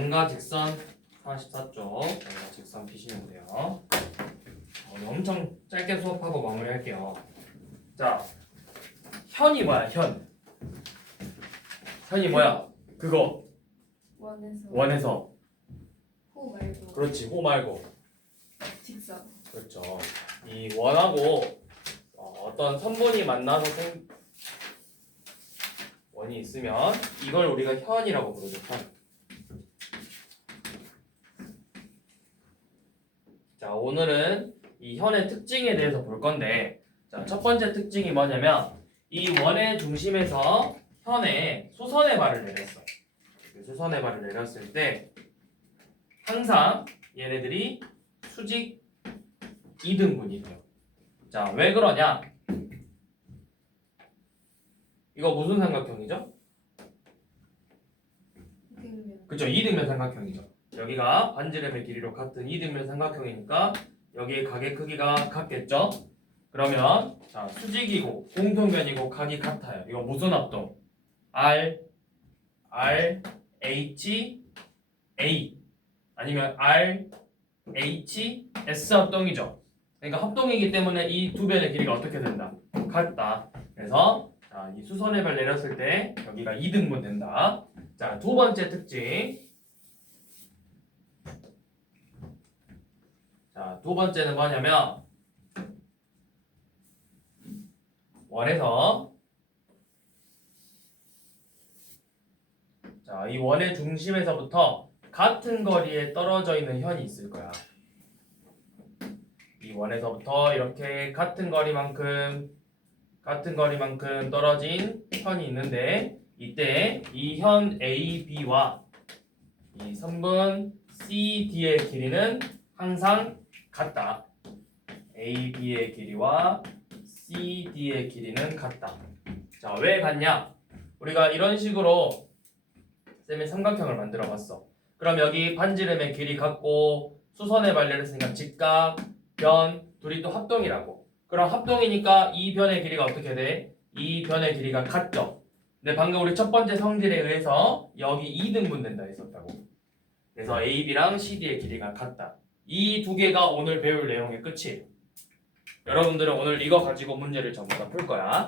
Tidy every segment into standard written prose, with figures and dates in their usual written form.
원과 직선 44쪽 원과 직선 피시면 돼요. 오늘 엄청 짧게 수업하고 마무리할게요. 자, 현이 뭐야? 현이 뭐야? 그거 원에서 호 말고 그렇지, 호 말고. 직선. 그렇죠. 이 원하고 어떤 선분이 만나서 원이 있으면 이걸 우리가 현이라고 부르죠. 현. 자, 오늘은 이 현의 특징에 대해서 볼 건데, 자, 첫 번째 특징이 뭐냐면 이 원의 중심에서 현에 수선의 발을 내렸어. 수선의 발을 내렸을 때 항상 얘네들이 수직 2등분이 돼요. 자, 왜 그러냐? 이거 무슨 삼각형이죠? 그쵸, 2등면 삼각형이죠. 여기가 반지름의 길이로 같은 2등면 삼각형이니까 여기의 각의 크기가 같겠죠? 그러면 자, 수직이고 공통변이고 각이 같아요. 이거 무슨 합동? R, H, A 아니면 R, H, S 합동이죠. 그러니까 합동이기 때문에 이 두 변의 길이가 어떻게 된다? 같다. 그래서 자, 이 수선의 발 내렸을 때 여기가 2등분 된다. 자, 두 번째 특징. 자, 두 번째는 뭐냐면 원에서 자, 이 원의 중심에서부터 같은 거리에 떨어져 있는 현이 있을 거야. 이 원에서부터 이렇게 같은 거리만큼 떨어진 현이 있는데 이때 이 현 AB와 이 선분 CD의 길이는 항상 같다. AB의 길이와 CD의 길이는 같다. 자, 왜 같냐? 우리가 이런 식으로 쌤이 삼각형을 만들어 봤어. 그럼 여기 반지름의 길이 같고 수선의 발레를 했으니까 직각, 변, 둘이 또 합동이라고. 그럼 합동이니까 이 변의 길이가 어떻게 돼? 이 변의 길이가 같죠? 근데 방금 우리 첫 번째 성질에 의해서 여기 2등분 된다 했었다고. 그래서 AB랑 CD의 길이가 같다. 이 두 개가 오늘 배울 내용의 끝이에요. 여러분들은 오늘 이거 가지고 문제를 전부 다 풀 거야.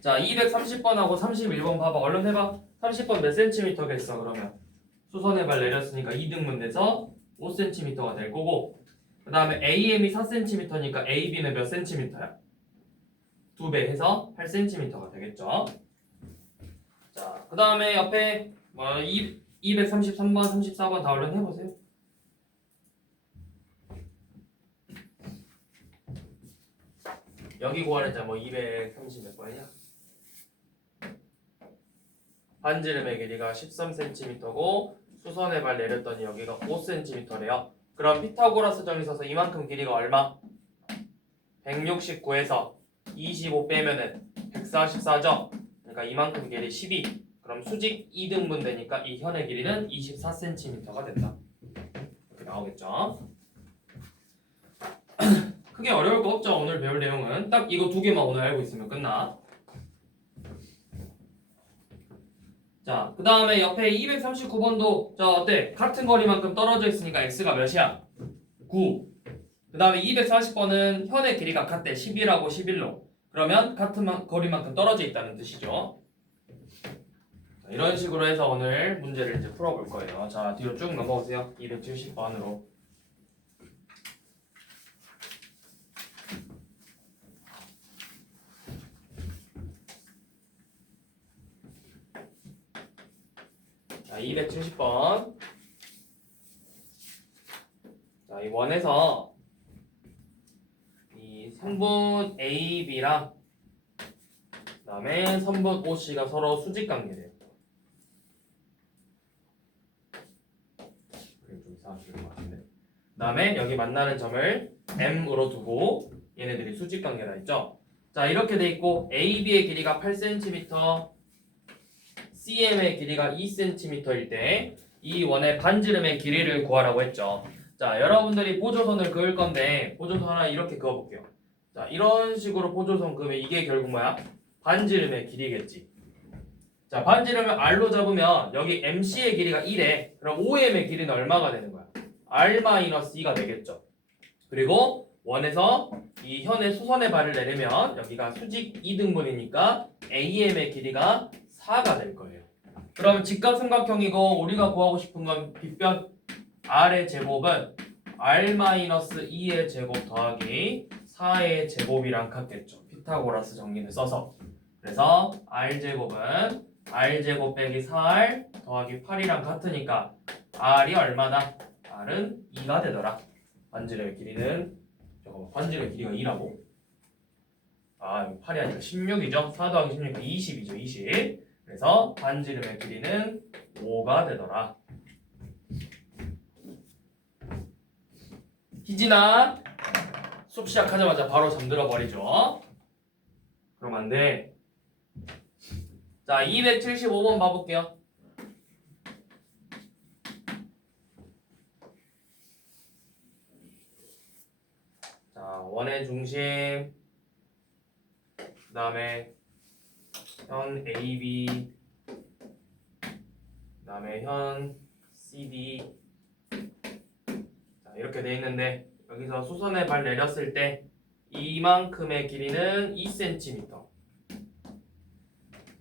자, 230번하고 31번 봐봐. 얼른 해봐. 30번 몇 센티미터겠어 그러면? 수선의 발 내렸으니까 2등분 돼서 5cm가 될 거고, 그 다음에 AM이 4cm니까 AB는 몇 cm야? 2배 해서 8cm가 되겠죠. 자, 그 다음에 옆에 233번, 34번 다 얼른 해보세요. 여기 구하랬잖아. 230 몇 번이냐? 반지름의 길이가 13cm고 수선의 발 내렸더니 여기가 5cm래요. 그럼 피타고라스 점이 있어서 이만큼 길이가 얼마? 169에서 25 빼면은 144죠. 그러니까 이만큼 길이 12. 그럼 수직 2등분 되니까 이 현의 길이는 24cm가 된다. 이렇게 나오겠죠. 크게 어려울 거 없죠. 오늘 배울 내용은 딱 이거 두 개만 오늘 알고 있으면 끝나. 자, 그 다음에 옆에 239번도 자 어때? 같은 거리만큼 떨어져 있으니까 x가 몇이야? 9. 그 다음에 240번은 현의 길이가 같대. 11하고 11로. 그러면 같은 거리만큼 떨어져 있다는 뜻이죠. 자, 이런 식으로 해서 오늘 문제를 이제 풀어볼 거예요. 자, 뒤로 쭉 넘어오세요. 270번으로. 자, 270번. 자, 이 원에서 이 선분 AB랑 그 다음에 선분 OC가 서로 수직 관계래요. 그게 좀 이상하실 것 같은데. 그 다음에 여기 만나는 점을 M으로 두고 얘네들이 수직 관계라 했죠. 자, 이렇게 돼 있고 AB의 길이가 8cm, CM의 길이가 2cm일 때 이 원의 반지름의 길이를 구하라고 했죠. 자, 여러분들이 보조선을 그을 건데 보조선 하나 이렇게 그어볼게요. 자, 이런 식으로 보조선 그으면 이게 결국 뭐야? 반지름의 길이겠지. 자, 반지름을 r로 잡으면 여기 MC의 길이가 1에 그럼 OM의 길이는 얼마가 되는 거야? R-2가 되겠죠. 그리고 원에서 이 현의 수선의 발을 내리면 여기가 수직 2등분이니까 AM의 길이가 4가 될 거예요. 그러면 직각삼각형이고 우리가 구하고 싶은 건 빗변 R의 제곱은 R-2의 제곱 더하기 4의 제곱이랑 같겠죠. 피타고라스 정리를 써서. 그래서 R제곱은 R제곱 빼기 4R 더하기 8이랑 같으니까 R이 얼마다? R은 2가 되더라. 반지름의 길이는 반지름의 길이가 2라고? 아, 8이 아니라 16이죠. 4 더하기 16이니까 20이죠. 20. 그래서 반지름의 길이는 5가 되더라. 희진아, 수업 시작하자마자 바로 잠들어 버리죠. 그럼 안 돼. 자, 275번 봐볼게요. 자, 원의 중심, 그 다음에 현 AB, 그 다음에 현 CD. 자, 이렇게 돼 있는데 여기서 수선의 발 내렸을 때 이만큼의 길이는 2cm.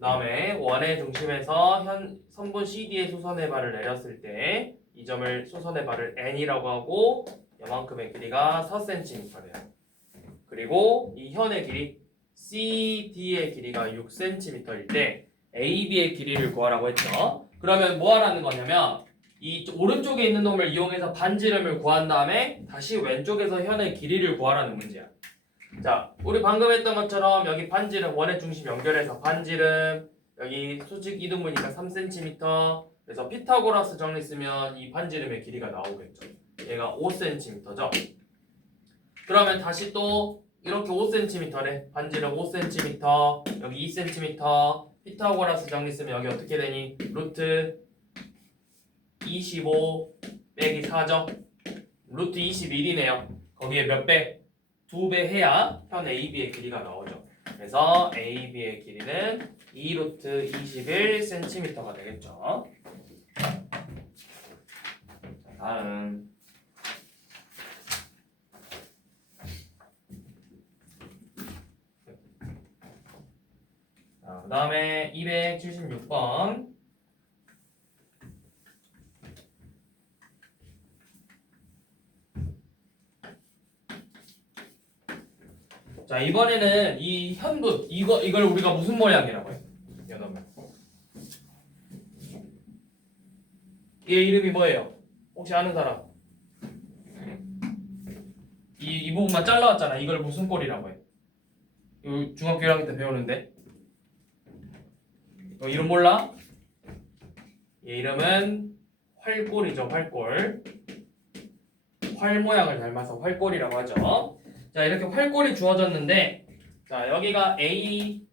그 다음에 원의 중심에서 현 선분 CD의 수선의 발을 내렸을 때 이 점을 수선의 발을 N이라고 하고 이만큼의 길이가 4cm래요. 그리고 이 현의 길이 CD의 길이가 6cm일 때 AB의 길이를 구하라고 했죠. 그러면 뭐 하라는 거냐면 이 오른쪽에 있는 놈을 이용해서 반지름을 구한 다음에 다시 왼쪽에서 현의 길이를 구하라는 문제야. 자, 우리 방금 했던 것처럼 여기 반지름 원의 중심 연결해서 반지름 여기 수직 2등분이니까 3cm. 그래서 피타고라스 정리 쓰면 이 반지름의 길이가 나오겠죠. 얘가 5cm죠. 그러면 다시 또 이렇게 5cm래. 반지름 5cm, 여기 2cm. 피타고라스 정리 쓰면 여기 어떻게 되니? 루트 25 빼기 4죠. 루트 21이네요. 거기에 몇 배? 2배 해야 현 AB의 길이가 나오죠. 그래서 AB의 길이는 2루트 21cm가 되겠죠. 자, 다음. 그 다음에 276번. 자, 이번에는 이 현분 이걸 우리가 무슨 모양이라고 해요? 여러분, 얘 이름이 뭐예요? 혹시 아는 사람? 이 부분만 잘라왔잖아. 이걸 무슨 꼴이라고 해? 이거 중학교 1학년 때 배우는데 이름 몰라? 얘 이름은 활꼴이죠. 활꼴. 활 모양을 닮아서 활꼴이라고 하죠. 자, 이렇게 활꼴이 주어졌는데, 자, 여기가 A,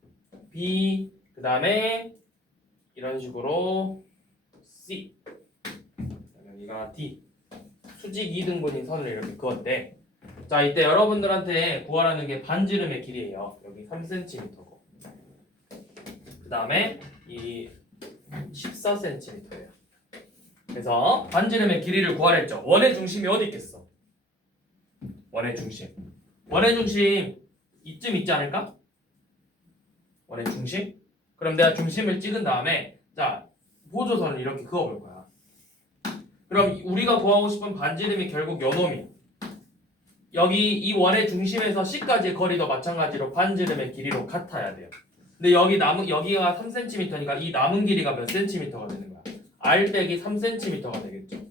B, 그 다음에 이런 식으로 C, 여기가 D, 수직 2등분인 선을 이렇게 그었대. 자, 이때 여러분들한테 구하라는 게 반지름의 길이에요. 여기 3cm고, 그 다음에 이 14cm예요. 그래서 반지름의 길이를 구하랬죠. 원의 중심이 어디 있겠어? 원의 중심. 원의 중심 이쯤 있지 않을까? 원의 중심? 그럼 내가 중심을 찍은 다음에 자, 보조선을 이렇게 그어볼 거야. 그럼 우리가 구하고 싶은 반지름이 결국 요 놈이 여기 이 원의 중심에서 C까지의 거리도 마찬가지로 반지름의 길이로 같아야 돼요. 근데 여기가 3cm니까 이 남은 길이가 몇 cm가 되는 거야? R 빼기 3cm가 되겠죠.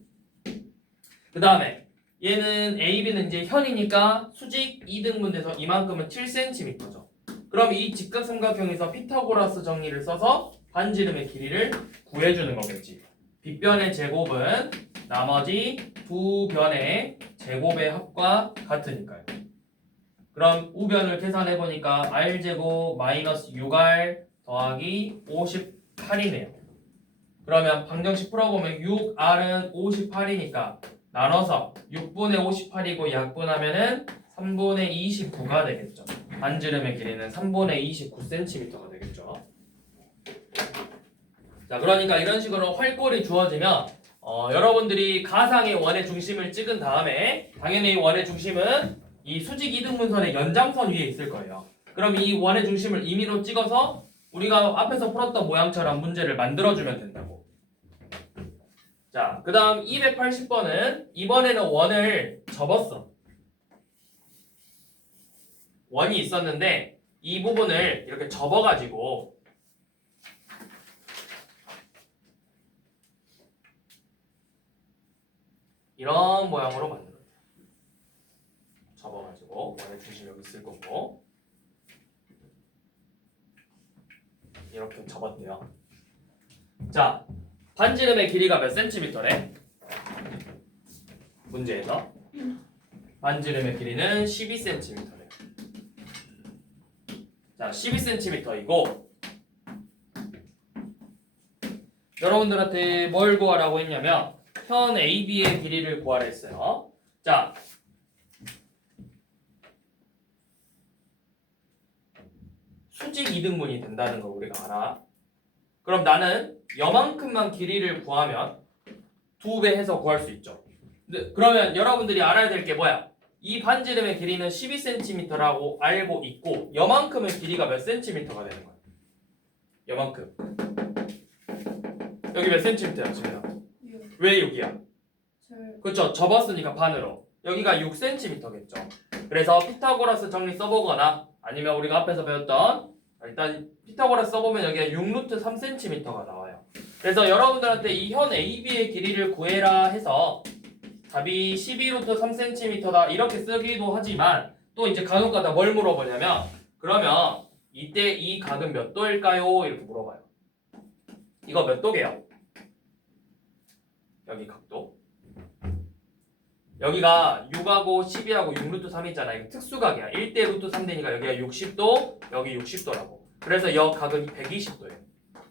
그 다음에 얘는 AB는 이제 현이니까 수직 2등분 돼서 이만큼은 7cm죠. 그럼 이 직각삼각형에서 피타고라스 정리를 써서 반지름의 길이를 구해주는 거겠지. 빗변의 제곱은 나머지 두 변의 제곱의 합과 같으니까요. 그럼 우변을 계산해보니까 R제곱 마이너스 6R 더하기 58이네요. 그러면 방정식 풀어보면 6R은 58이니까 나눠서 6분의 58이고 약분하면은 3분의 29가 되겠죠. 반지름의 길이는 3분의 29cm가 되겠죠. 자, 그러니까 이런 식으로 활골이 주어지면 여러분들이 가상의 원의 중심을 찍은 다음에 당연히 이 원의 중심은 이 수직 이등분선의 연장선 위에 있을 거예요. 그럼 이 원의 중심을 임의로 찍어서 우리가 앞에서 풀었던 모양처럼 문제를 만들어주면 된다고. 자, 그 다음 280번은 이번에는 원을 접었어. 원이 있었는데 이 부분을 이렇게 접어가지고 이런 모양으로 만들어요. 접어가지고 원의 중심 여기 있을 거고 이렇게 접었대요. 자, 반지름의 길이가 몇 센티미터래? 문제에서 반지름의 길이는 12cm래. 자, 12cm이고 여러분들한테 뭘 구하라고 했냐면 현 AB의 길이를 구하라 했어요. 자, 수직 이등분이 된다는 거 우리가 알아. 그럼 나는 여만큼만 길이를 구하면 2배 해서 구할 수 있죠. 그러면 여러분들이 알아야 될 게 뭐야? 이 반지름의 길이는 12cm라고 알고 있고 여만큼의 길이가 몇 cm가 되는 거야? 여만큼. 여기 몇 cm야 지금? 왜 6이야? 그렇죠. 접었으니까 반으로. 여기가 6cm겠죠. 그래서 피타고라스 정리 써보거나 아니면 우리가 앞에서 배웠던 일단 피타고라스 써보면 여기가 6루트 3cm가 나와요. 그래서 여러분들한테 이 현 AB의 길이를 구해라 해서 답이 12루트 3cm다 이렇게 쓰기도 하지만 또 이제 간혹가다 뭘 물어보냐면 그러면 이때 이 각은 몇 도일까요? 이렇게 물어봐요. 이거 몇 도게요? 여기 각도. 여기가 6하고 12하고 6루트 3 있잖아. 이거 특수각이야. 1대 루트 3 되니까 여기가 60도, 여기 60도라고. 그래서 여 각은 120도예요.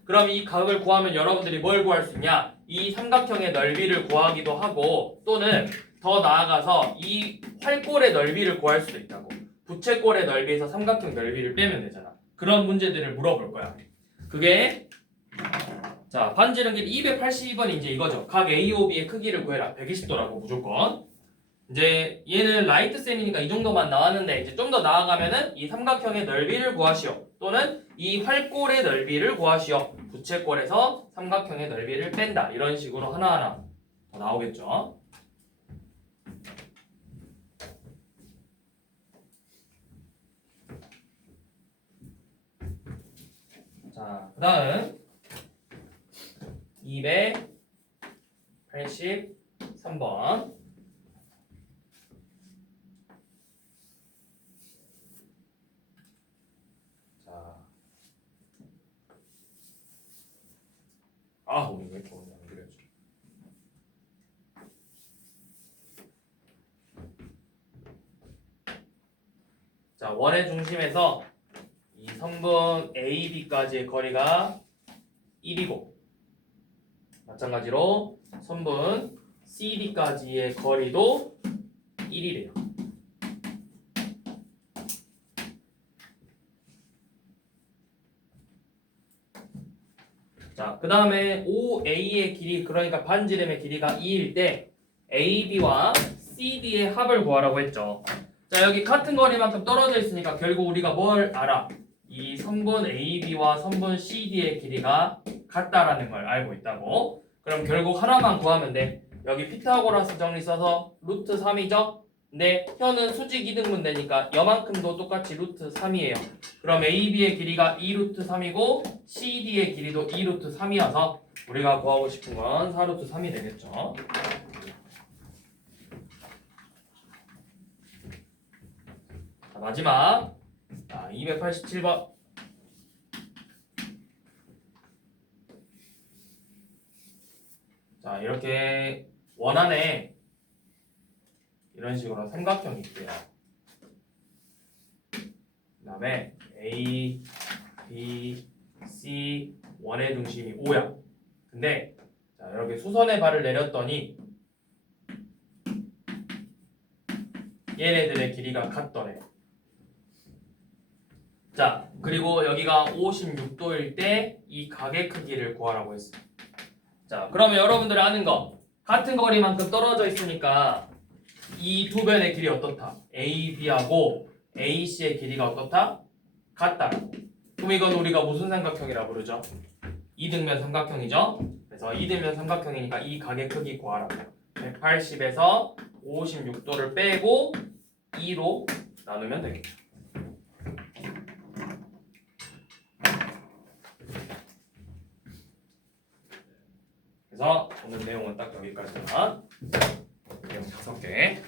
그럼 이 각을 구하면 여러분들이 뭘 구할 수 있냐? 이 삼각형의 넓이를 구하기도 하고 또는 더 나아가서 이 활골의 넓이를 구할 수도 있다고. 부채꼴의 넓이에서 삼각형 넓이를 빼면 되잖아. 그런 문제들을 물어볼 거야. 그게 자, 반지름 길이 282번이 이제 이거죠. 각 AOB의 크기를 구해라. 120도라고 무조건. 이제 얘는 라이트 셈이니까 이 정도만 나왔는데 이제 좀 더 나아가면은 이 삼각형의 넓이를 구하시오. 또는 이 활골의 넓이를 구하시오. 부채꼴에서 삼각형의 넓이를 뺀다. 이런 식으로 하나하나 더 나오겠죠. 자, 그 다음 283번. 자, 오늘 왜 이렇게 오늘 안 그려져? 자, 원의 중심에서 이 성분 AB까지의 거리가 1이고 마찬가지로 선분 CD까지의 거리도 1이래요. 자, 그 다음에 OA의 길이, 그러니까 반지름의 길이가 2일 때 AB와 CD의 합을 구하라고 했죠. 자, 여기 같은 거리만큼 떨어져 있으니까 결국 우리가 뭘 알아? 이 선분 AB와 선분 CD의 길이가 같다라는 걸 알고 있다고. 그럼 결국 하나만 구하면 돼. 여기 피타고라스 정리 써서 루트 3이죠? 근데 현은 수직 이등분 되니까 여만큼도 똑같이 루트 3이에요. 그럼 AB의 길이가 2루트 3이고 CD의 길이도 2루트 3이어서 우리가 구하고 싶은 건 4루트 3이 되겠죠. 자, 마지막 287번. 자, 이렇게 원안에 이런 식으로 삼각형이 있고요. 그 다음에 A, B, C, 원의 중심이 O야. 근데 자, 이렇게 수선의 발을 내렸더니 얘네들의 길이가 같더래. 자, 그리고 여기가 56도일 때 이 각의 크기를 구하라고 했어. 자, 그러면 여러분들이 아는 거 같은 거리만큼 떨어져 있으니까 이 두 변의 길이 어떻다? AB하고 AC의 길이가 어떻다? 같다. 그럼 이건 우리가 무슨 삼각형이라 부르죠? 이등변 삼각형이죠? 그래서 이등변 삼각형이니까 이 각의 크기 구하라고. 180에서 56도를 빼고 2로 나누면 되겠죠. 그래서 오늘 내용은 딱 여기까지다. 내용 5개.